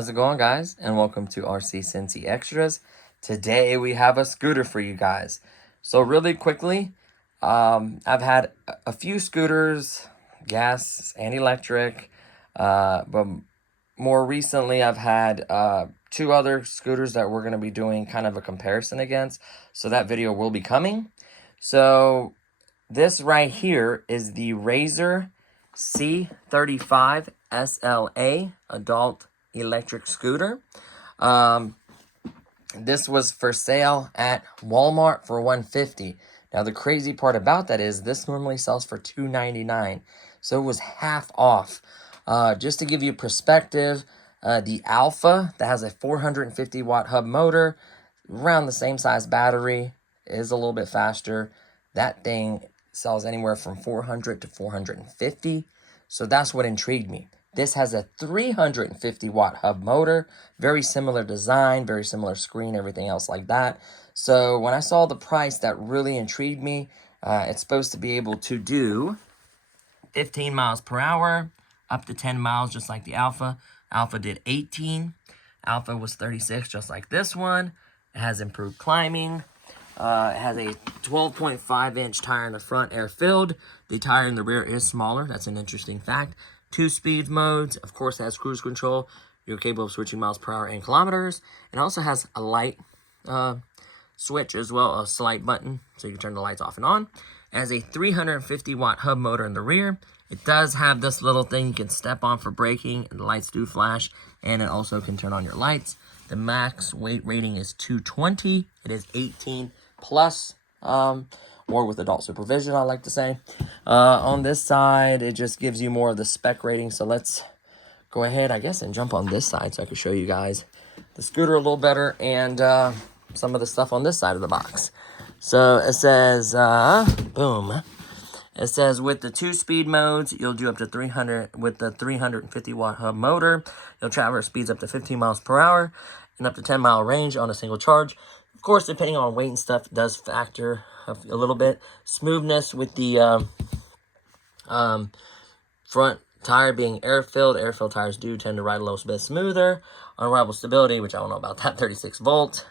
How's it going, guys? And welcome to RC Cincy Extras. Today we have a scooter for you guys. So really quickly, I've had a few scooters, gas and electric, but more recently I've had two other scooters that we're going to be doing kind of a comparison against. So that video will be coming. So this right here is the RC C35 SLA adult electric scooter. This was for sale at Walmart for $150. Now the crazy part about that is this normally sells for $299, so it was half off. Just to give you perspective, the Alpha that has a 450 watt hub motor, around the same size battery, is a little bit faster. That thing sells anywhere from $400 to $450. So that's what intrigued me. This has a 350 watt hub motor, very similar design, very similar screen, everything else like that. So when I saw the price, that really intrigued me. It's supposed to be able to do 15 miles per hour, up to 10 miles, just like the Alpha. Alpha did 18. Alpha was 36, just like this one. It has improved climbing. It has a 12.5 inch tire in the front, air-filled. The tire in the rear is smaller. That's an interesting fact. 2 speed modes. Of course, it has cruise control. You're capable of switching miles per hour and kilometers. It also has a light switch as well, a slight button, so you can turn the lights off and on. It has a 350 watt hub motor in the rear. It does have this little thing you can step on for braking, and the lights do flash, and it also can turn on your lights. The max weight rating is 220. It is 18 plus, or with adult supervision, I like to say. On this side, it just gives you more of the spec rating. So let's go ahead, I guess, and jump on this side so I can show you guys the scooter a little better and some of the stuff on this side of the box. So it says, boom. It says with the 2 speed modes, you'll do up to 300 with the 350 watt hub motor. You'll traverse speeds up to 15 miles per hour and up to 10 mile range on a single charge. Of course, depending on weight and stuff, it does factor a little bit. Smoothness with the front tire being air-filled. Air-filled tires do tend to ride a little bit smoother. Unrivaled stability, which I don't know about that, 36 volt.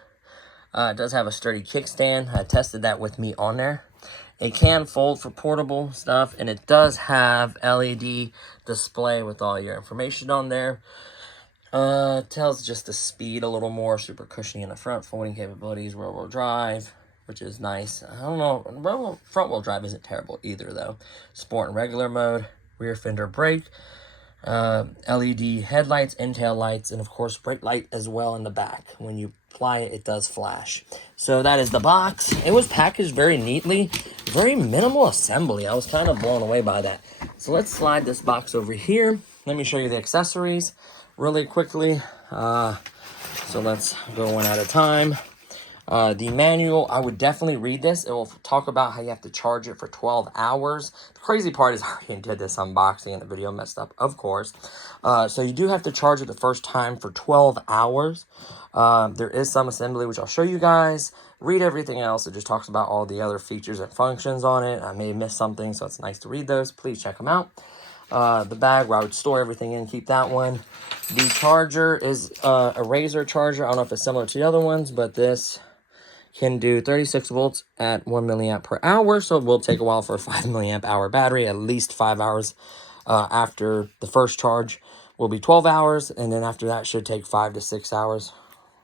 It does have a sturdy kickstand. I tested that with me on there. It can fold for portable stuff, and it does have LED display with all your information on there. Tells just the speed a little more, super cushiony in the front, folding capabilities, rear-wheel drive, which is nice. I don't know, front-wheel drive isn't terrible either, though. Sport and regular mode, rear fender brake, LED headlights and tail lights, and of course, brake light as well in the back. When you apply it, it does flash. So that is the box. It was packaged very neatly, very minimal assembly. I was kind of blown away by that. So let's slide this box over here. Let me show you the accessories really quickly. So let's go one at a time. The manual, I would definitely read this. It will talk about how you have to charge it for 12 hours. The crazy part is I already did this unboxing and the video messed up, of course. So you do have to charge it the first time for 12 hours. There is some assembly, which I'll show you guys. Read everything else. It just talks about all the other features and functions on it. I may have missed something, so it's nice to read those. Please check them out. The bag where I would store everything in, keep that one. The charger is a Razor charger. I don't know if it's similar to the other ones, but this can do 36 volts at 1 milliamp per hour. So it will take a while for a 5 milliamp hour battery, at least 5 hours after the first charge will be 12 hours. And then after that should take 5 to 6 hours,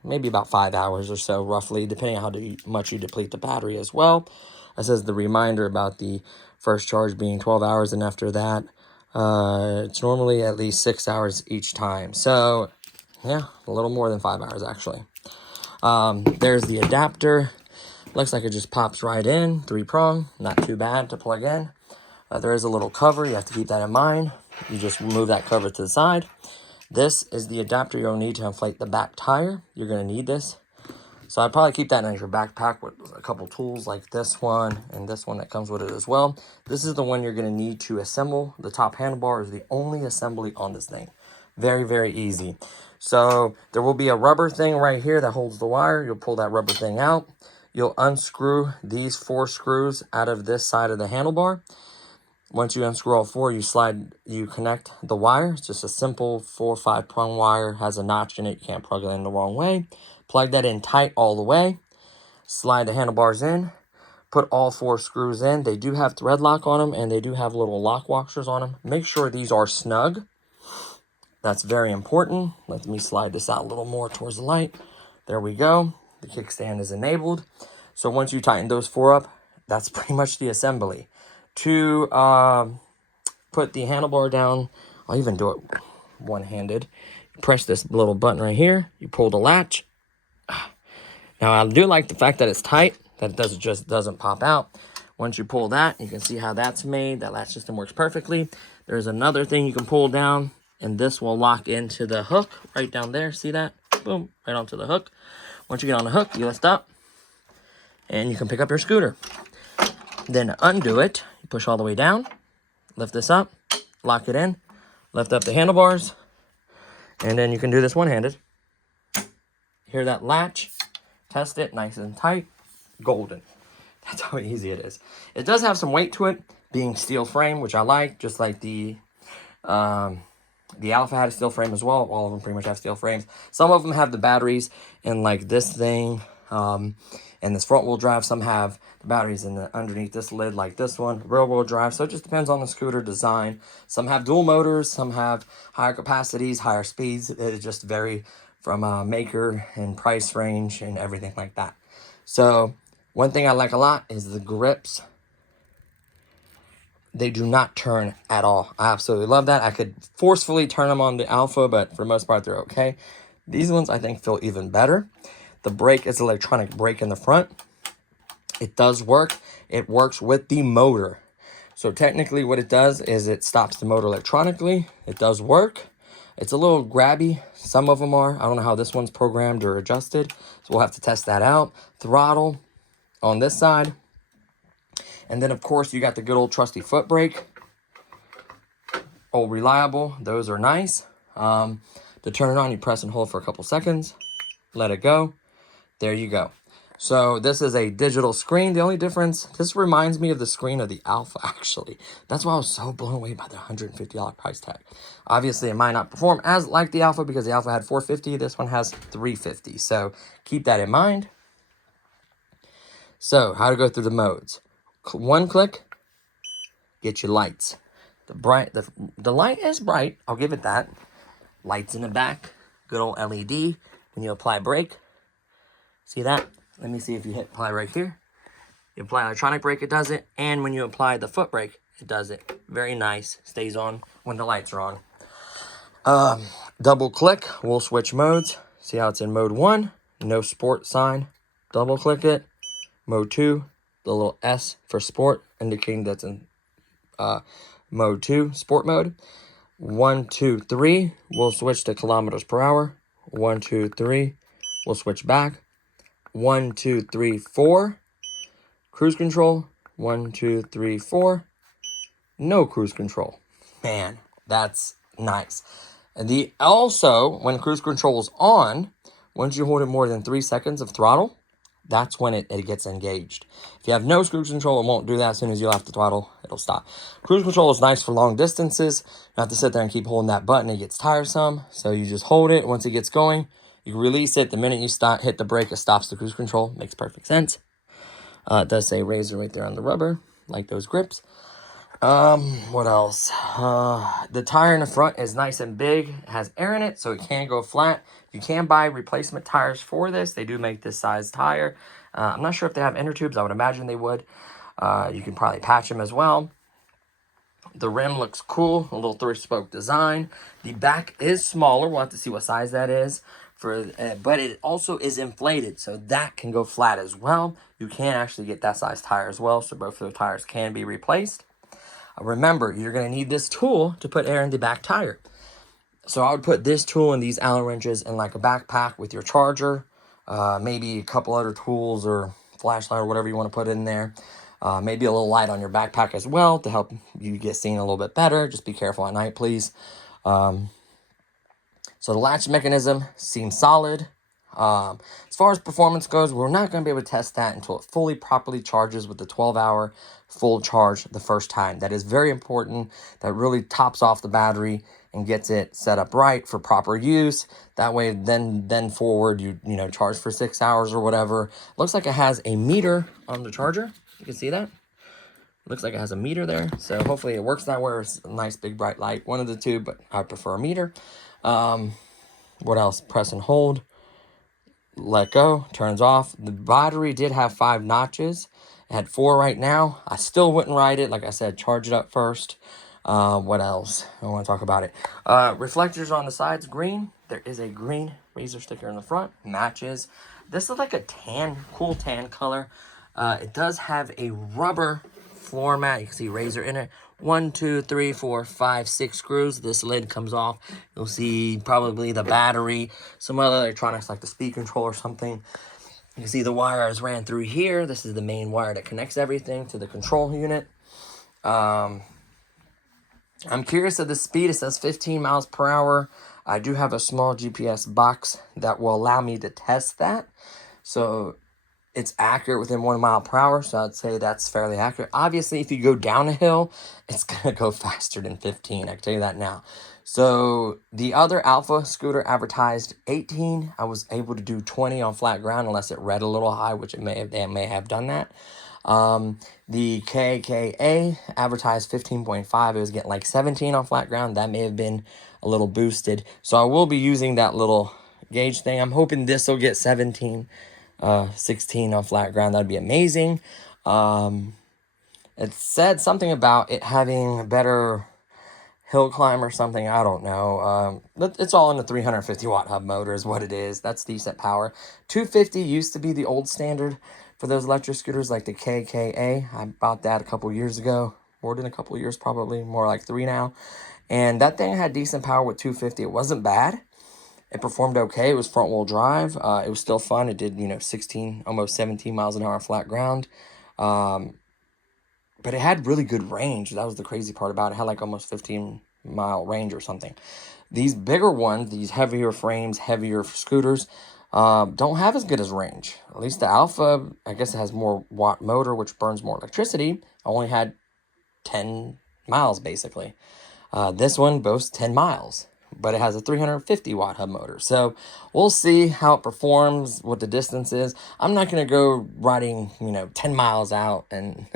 maybe about 5 hours or so roughly, depending on how much you deplete the battery as well. It says the reminder about the first charge being 12 hours. And after that, it's normally at least 6 hours each time. So yeah, a little more than 5 hours actually. There's the adapter. Looks like it just pops right in, 3-prong, not too bad to plug in. There is a little cover, you have to keep that in mind. You just remove that cover to the side. This is the adapter you'll need to inflate the back tire. You're going to need this. So I'd probably keep that in your backpack with a couple tools like this one and this one that comes with it as well. This is the one you're going to need to assemble. The top handlebar is the only assembly on this thing. Very, very easy. So there will be a rubber thing right here that holds the wire. You'll pull that rubber thing out. You'll unscrew these 4 screws out of this side of the handlebar. Once you unscrew all four, you connect the wire. It's just a simple 4 or 5 prong wire, has a notch in it. You can't plug it in the wrong way. Plug that in tight all the way. Slide the handlebars in. Put all 4 screws in. They do have thread lock on them, and they do have little lock washers on them. Make sure these are snug. That's very important. Let me slide this out a little more towards the light. There we go. The kickstand is enabled. So once you tighten those 4 up, that's pretty much the assembly. To put the handlebar down, I'll even do it one-handed. Press this little button right here. You pull the latch. Now I do like the fact that it's tight, that it just doesn't pop out. Once you pull that, you can see how that's made. That latch system works perfectly. There's another thing you can pull down, and this will lock into the hook right down there. See that? Boom, right onto the hook. Once you get on the hook, you lift up, and you can pick up your scooter. Then to undo it, you push all the way down, lift this up, lock it in, lift up the handlebars, and then you can do this one-handed. Hear that latch? Test it, nice and tight, golden. That's how easy it is. It does have some weight to it, being steel frame, which I like, just like the Alpha had a steel frame as well. All of them pretty much have steel frames. Some of them have the batteries in like this thing, and this front wheel drive. Some have the batteries in the underneath this lid like this one, rear wheel drive. So it just depends on the scooter design. Some have dual motors, some have higher capacities, higher speeds. It just vary from maker and price range and everything like that. So one thing I like a lot is the grips. They do not turn at all. I absolutely love that. I could forcefully turn them on the Alpha, but for the most part, they're okay. These ones, I think, feel even better. The brake is electronic brake in the front. It does work. It works with the motor. So technically what it does is it stops the motor electronically. It does work. It's a little grabby. Some of them are. I don't know how this one's programmed or adjusted. So we'll have to test that out. Throttle on this side. And then, of course, you got the good old trusty foot brake. Old reliable. Those are nice. To turn it on, you press and hold for a couple seconds. Let it go. There you go. So this is a digital screen. The only difference, this reminds me of the screen of the Alpha, actually. That's why I was so blown away by the $150 price tag. Obviously, it might not perform as like the Alpha because the Alpha had $450. This one has $350. So keep that in mind. So how to go through the modes. One click, get your lights. The light is bright, I'll give it that. Lights in the back, good old LED. When you apply brake, see that? Let me see if you hit apply right here. You apply electronic brake, it does it. And when you apply the foot brake, it does it. Very nice, stays on when the lights are on. Double click, we'll switch modes. See how it's in mode 1, no sport sign. Double click it, mode 2. The little S for sport, indicating that's in mode 2, sport mode. 1, 2, 3, we'll switch to kilometers per hour. 1, 2, 3, we'll switch back. 1, 2, 3, 4, cruise control. 1, 2, 3, 4, no cruise control. Man, that's nice. And also, when cruise control is on, once you hold it more than 3 seconds of throttle, that's when it gets engaged. If you have no cruise control, it won't do that. As soon as you have the throttle, it'll stop. Cruise control is nice for long distances. You have to sit there and keep holding that button. It gets tiresome. So you just hold it. Once it gets going, you release it. The minute you hit the brake, it stops the cruise control. Makes perfect sense. It does say Razor right there on the rubber, like those grips. What else? The tire in the front is nice and big. It has air in it, so it can go flat. You can buy replacement tires for this. They do make this size tire. I'm not sure if they have inner tubes. I would imagine they would. You can probably patch them as well. The rim looks cool, a little 3-spoke design. The back is smaller. We'll have to see what size that is. But it also is inflated, so that can go flat as well. You can actually get that size tire as well, so both of the tires can be replaced. Remember, you're going to need this tool to put air in the back tire. So I would put this tool and these Allen wrenches in like a backpack with your charger, maybe a couple other tools or flashlight or whatever you want to put in there. Maybe a little light on your backpack as well to help you get seen a little bit better. Just be careful at night, please. So the latch mechanism seems solid. As far as performance goes, we're not going to be able to test that until it fully properly charges with the 12-hour full charge the first time. That is very important. That really tops off the battery and gets it set up right for proper use. That way, then forward, you know, charge for 6 hours or whatever. Looks like it has a meter on the charger. You can see that. Looks like it has a meter there, so hopefully it works that way. It's a nice big bright light, one of the two, but I prefer a meter. What else? Press and hold, let go, turns off. The battery did have 5 notches. It had 4 right now. I still wouldn't ride it. Like I said, charge it up first. What else? I want to talk about it. Reflectors on the sides, green. There is a green Razor sticker in the front, matches. This is like a tan, cool tan color. It does have a rubber floor mat. You can see Razor in it. 1, 2, 3, 4, 5, 6 screws. This lid comes off. You'll see probably the battery, some other electronics like the speed control or something. You can see the wires ran through here. This is the main wire that connects everything to the control unit. I'm curious of the speed. It says 15 miles per hour. I do have a small GPS box that will allow me to test that. So it's accurate within 1 mile per hour, so I'd say that's fairly accurate. Obviously, if you go down a hill, it's going to go faster than 15. I can tell you that now. So the other Alpha scooter advertised 18. I was able to do 20 on flat ground unless it read a little high, which they may have done that. The KKA advertised 15.5. It was getting like 17 on flat ground. That may have been a little boosted. So I will be using that little gauge thing. I'm hoping this will get 17. 16 on flat ground. That'd be amazing. It said something about it having better hill climb or something. I don't know. It's all in the 350 watt hub motor is what it is. That's decent power. 250 used to be the old standard for those electric scooters like the KKA. I bought that a couple years ago. More than a couple years, probably more like 3 now. And that thing had decent power with 250. It wasn't bad. It performed okay. It was front wheel drive. It was still fun. It did, 16, almost 17 miles an hour flat ground. But it had really good range. That was the crazy part about it. It had like almost 15-mile range or something. These bigger ones, these heavier frames, heavier scooters, don't have as good as range. At least the Alpha, I guess it has more watt motor, which burns more electricity. Only had 10 miles, basically. This one boasts 10 miles. But it has a 350 watt hub motor. So we'll see how it performs, what the distance is. I'm not going to go riding, 10 miles out and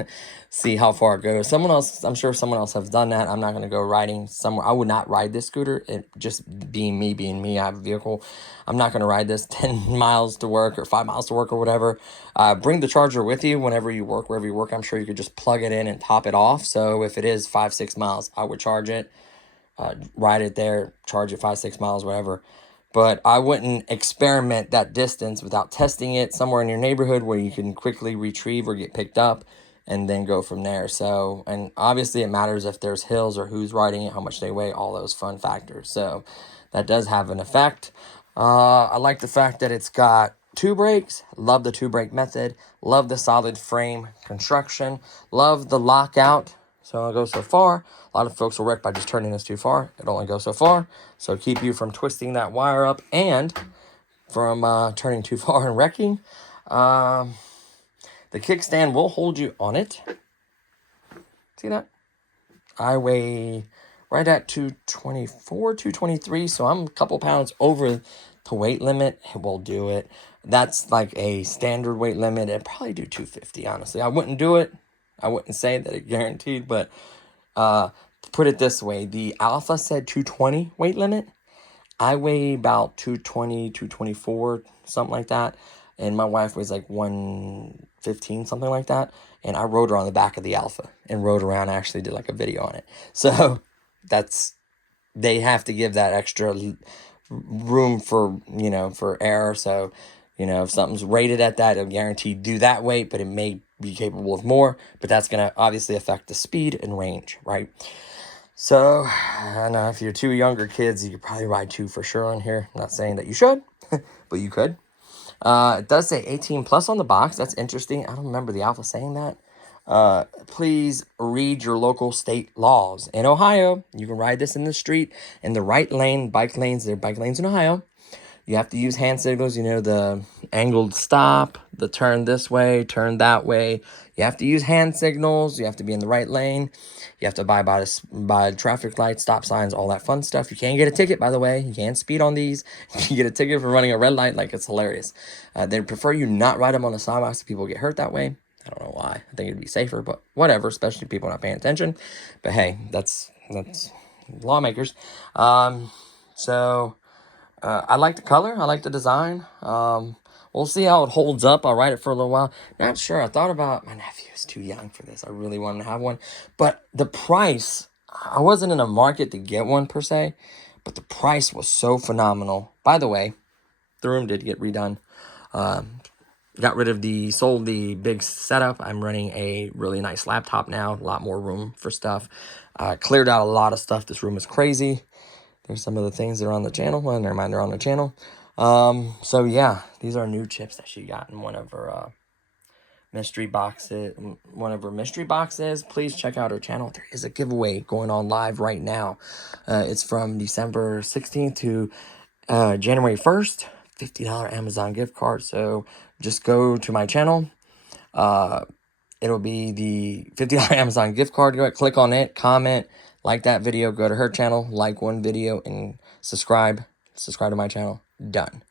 see how far it goes. I'm sure someone else has done that. I'm not going to go riding somewhere. I would not ride this scooter. It just being me, I have a vehicle. I'm not going to ride this 10 miles to work or 5 miles to work or whatever. Bring the charger with you whenever you work, wherever you work. I'm sure you could just plug it in and top it off. So if it is 5-6 miles, I would charge it. Ride it there, charge it 5-6 miles, whatever. But I wouldn't experiment that distance without testing it somewhere in your neighborhood where you can quickly retrieve or get picked up and then go from there. So, and obviously it matters if there's hills or who's riding it, how much they weigh, all those fun factors. So that does have an effect. I like the fact that it's got 2 brakes. Love the 2-brake method. Love the solid frame construction. Love the lockout. So I'll go so far. A lot of folks will wreck by just turning this too far. It only goes so far. So keep you from twisting that wire up and from turning too far and wrecking. The kickstand will hold you on it. See that? I weigh right at 224, 223. So I'm a couple pounds over the weight limit. It will do it. That's like a standard weight limit. It'd probably do 250, honestly. I wouldn't do it. I wouldn't say that it guaranteed, but put it this way. The Alpha said 220 weight limit. I weigh about 220, 224, something like that. And my wife weighs like 115, something like that. And I rode her on the back of the Alpha and rode around. I actually did like a video on it. So they have to give that extra room for, for error. So, if something's rated at that, it'll guarantee do that weight, but it may be capable of more, but that's going to obviously affect the speed and range, right? So, I know if you're 2 younger kids, you could probably ride 2 for sure on here. I'm not saying that you should, but you could. It does say 18 plus on the box. That's interesting. I don't remember the Alpha saying that. Please read your local state laws. In Ohio, you can ride this in the street in the right lane, bike lanes. There are bike lanes in Ohio. You have to use hand signals, you know, the angled stop, the turn this way, turn that way. You have to use hand signals. You have to be in the right lane. You have to abide by traffic lights, stop signs, all that fun stuff. You can't get a ticket, by the way. You can't speed on these. You get a ticket for running a red light. Like, it's hilarious. They prefer you not ride them on the sidewalks so people get hurt that way. I don't know why. I think it'd be safer, but whatever, especially people not paying attention. But hey, that's lawmakers. So I like the color. I like the design. We'll see how it holds up. I'll ride it for a little while. Not sure. I thought about, my nephew is too young for this. I really wanted to have one. But the price, I wasn't in a market to get one per se, but the price was so phenomenal. By the way, the room did get redone. Got rid of sold the big setup. I'm running a really nice laptop now. A lot more room for stuff. Cleared out a lot of stuff. This room is crazy. There's some of the things that are on the channel. Well, never mind, they're on the channel. So yeah, these are new chips that she got in one of her mystery boxes. Please check out her channel. There is a giveaway going on live right now. It's from December 16th to January 1st. $50 Amazon gift card. So just go to my channel. It'll be the $50 Amazon gift card. Go ahead, click on it, comment, like that video, go to her channel, like one video, and subscribe to my channel. Done.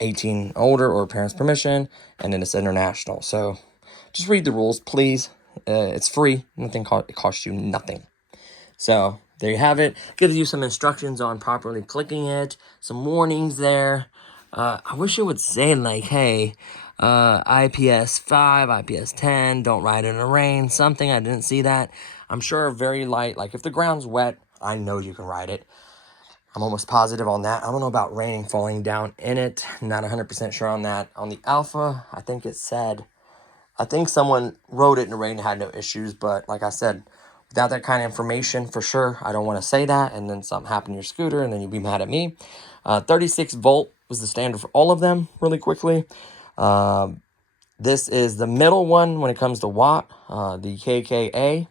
18 older or parents' permission, and then it's international. So just read the rules, please. It's free. It costs you nothing. So there you have it. Gives you some instructions on properly clicking it, some warnings there. I wish it would say like, hey, IPS 5, IPS 10, don't ride in the rain, something. I didn't see that. I'm sure very light, like if the ground's wet, I know you can ride it. I'm almost positive on that. I don't know about raining falling down in it. Not 100% sure on that. On the Alpha, I think it said, I think someone rode it in the rain and had no issues, but like I said, without that kind of information, for sure, I don't want to say that, and then something happened to your scooter, and then you'll be mad at me. 36 volt was the standard for all of them, really quickly. This is the middle one when it comes to watt. The KKA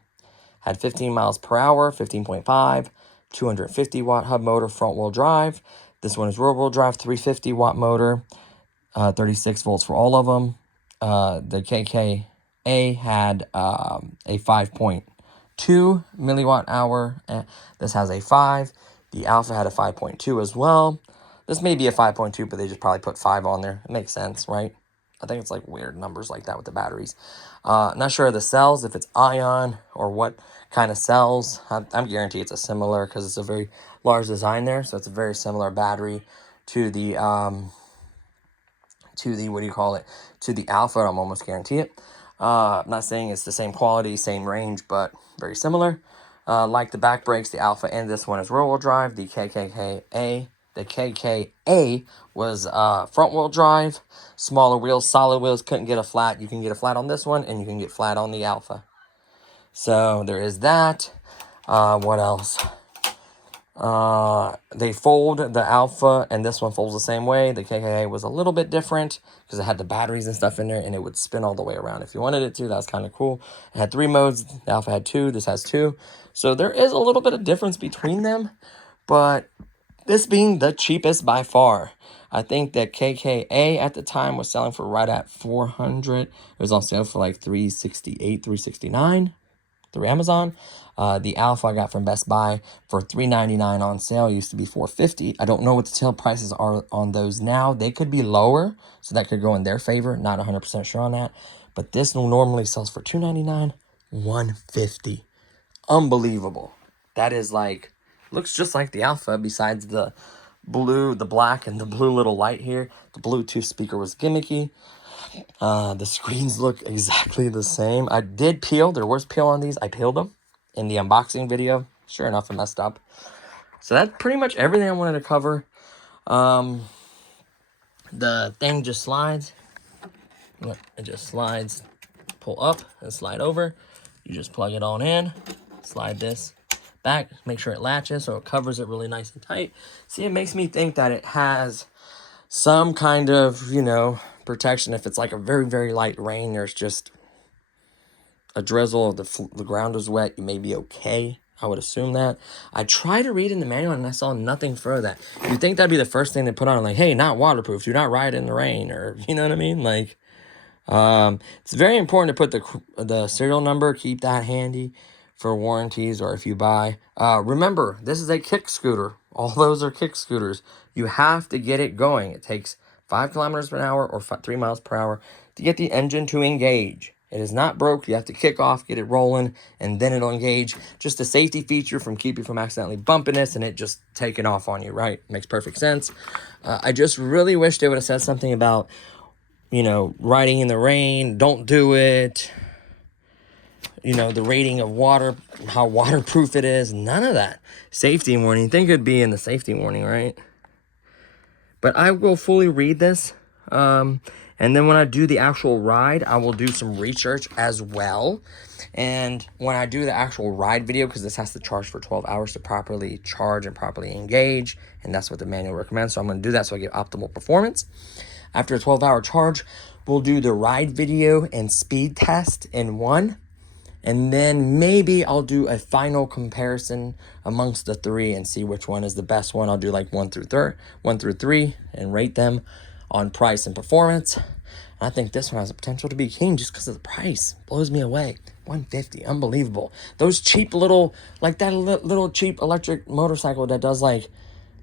had 15 miles per hour, 15.5, 250 watt hub motor, front wheel drive. This one is rear wheel drive, 350 watt motor, 36 volts for all of them. The KKA had a 5.2 milliwatt hour. This has a 5. The Alpha had a 5.2 as well. This may be a 5.2, but they just probably put 5 on there. It makes sense, right? I think it's like weird numbers like that with the batteries. Not sure of the cells, if it's ion or what kind of cells. I'm guaranteed it's a similar, because it's a very large design there. So it's a very similar battery to the what do you call it? To the Alpha. I'm almost guarantee it. I'm not saying it's the same quality, same range, but very similar. Like the back brakes, the Alpha and this one is rear-wheel drive. The KKA was front-wheel drive, smaller wheels, solid wheels. Couldn't get a flat. You can get a flat on this one, and you can get flat on the Alpha. So there is that. What else? They fold the Alpha, and this one folds the same way. The KKA was a little bit different because it had the batteries and stuff in there, and it would spin all the way around if you wanted it to. That was kind of cool. It had 3 modes. The Alpha had 2. This has 2. So there is a little bit of difference between them, but this being the cheapest by far. I think that KKA at the time was selling for right at $400. It was on sale for like $368, $369 through Amazon. The Alpha I got from Best Buy for $399 on sale. It used to be $450. I don't know what the sale prices are on those now. They could be lower, so that could go in their favor. Not 100% sure on that. But this normally sells for $299, $150. Unbelievable. That is like, looks just like the Alpha besides the blue, the black, and the blue little light here. The Bluetooth speaker was gimmicky. The screens look exactly the same. I did peel. There was peel on these. I peeled them in the unboxing video. Sure enough, I messed up. So that's pretty much everything I wanted to cover. The thing just slides. Look, it just slides. Pull up and slide over. You just plug it on in. Slide this back. Make sure it latches so it covers it really nice and tight. See, it makes me think that it has some kind of, you know, protection. If it's like a very, very light rain, there's just a drizzle, the ground is wet, you may be okay. I would assume that. I tried to read in the manual and I saw nothing for that. You'd think that'd be the first thing they put on, like, hey, not waterproof, do not ride in the rain, or, you know what I mean? Like, it's very important to put the serial number, keep that handy for warranties or if you buy. Remember, this is a kick scooter. All those are kick scooters. You have to get it going. It takes 5 kilometers per hour or 3 miles per hour to get the engine to engage. It is not broke. You have to kick off, get it rolling, and then it'll engage. Just a safety feature from keep you from accidentally bumping this and it just taking off on you, right? Makes perfect sense. I just really wish they would have said something about, you know, riding in the rain, don't do it. You know, the rating of water, how waterproof it is, none of that. Safety warning, you think it'd be in the safety warning, right? But I will fully read this. And then when I do the actual ride, I will do some research as well. And when I do the actual ride video, because this has to charge for 12 hours to properly charge and properly engage, and that's what the manual recommends. So I'm going to do that so I get optimal performance. After a 12-hour charge, we'll do the ride video and speed test in one. And then maybe I'll do a final comparison amongst the 3 and see which one is the best one. I'll do like 1 through 3 and rate them on price and performance. And I think this one has the potential to be king just because of the price. Blows me away. $150, unbelievable. Those cheap little, like that little cheap electric motorcycle that does like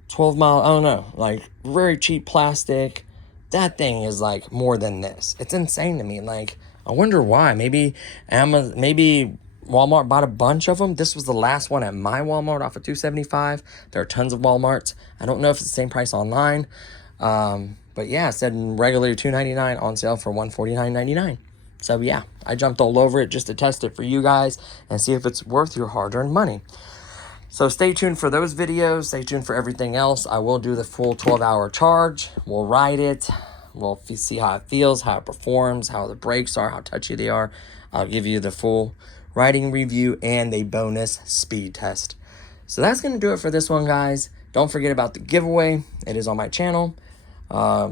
12 mile, I don't know, like very cheap plastic. That thing is like more than this. It's insane to me. Like, I wonder why. Maybe Walmart bought a bunch of them. This was the last one at my Walmart off of $275. There are tons of Walmarts. I don't know if it's the same price online. But yeah, it said regularly $299, on sale for $149.99. So yeah, I jumped all over it just to test it for you guys and see if it's worth your hard-earned money. So stay tuned for those videos. Stay tuned for everything else. I will do the full 12-hour charge. We'll ride it. We'll see how it feels, how it performs, how the brakes are, how touchy they are. I'll give you the full riding review and a bonus speed test. So that's going to do it for this one, guys. Don't forget about the giveaway. It is on my channel.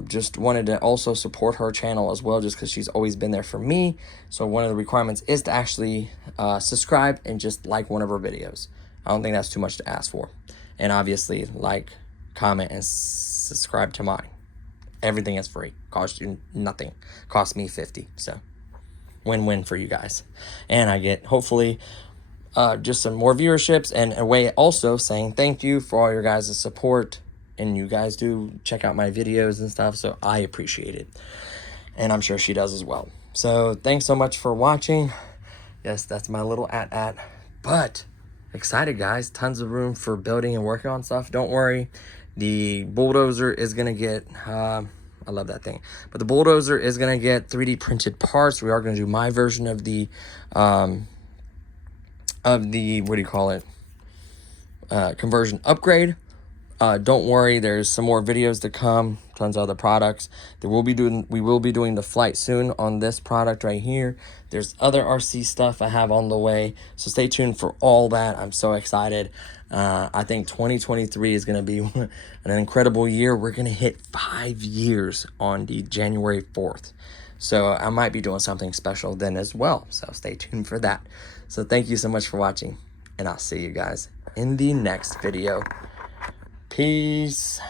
Just wanted to also support her channel as well, just because she's always been there for me. So one of the requirements is to actually subscribe and just like one of her videos. I don't think that's too much to ask for. And obviously, like, comment, and subscribe to mine. Everything is free. Costs you nothing. Costs me $50. So win-win for you guys. And I get, hopefully, just some more viewerships and a way also saying thank you for all your guys' support. And you guys do check out my videos and stuff, so I appreciate it. And I'm sure she does as well. So thanks so much for watching. Yes, that's my little at. But excited, guys. Tons of room for building and working on stuff. Don't worry. The bulldozer is going to get, I love that thing. But the bulldozer is going to get 3D printed parts. We are going to do my version of the, what do you call it? Conversion upgrade. Don't worry, there's some more videos to come, tons of other products. We will be doing the flight soon on this product right here. There's other RC stuff I have on the way, so stay tuned for all that. I'm so excited. I think 2023 is going to be an incredible year. We're going to hit 5 years on the January 4th. So I might be doing something special then as well. So stay tuned for that. So thank you so much for watching, and I'll see you guys in the next video. Peace.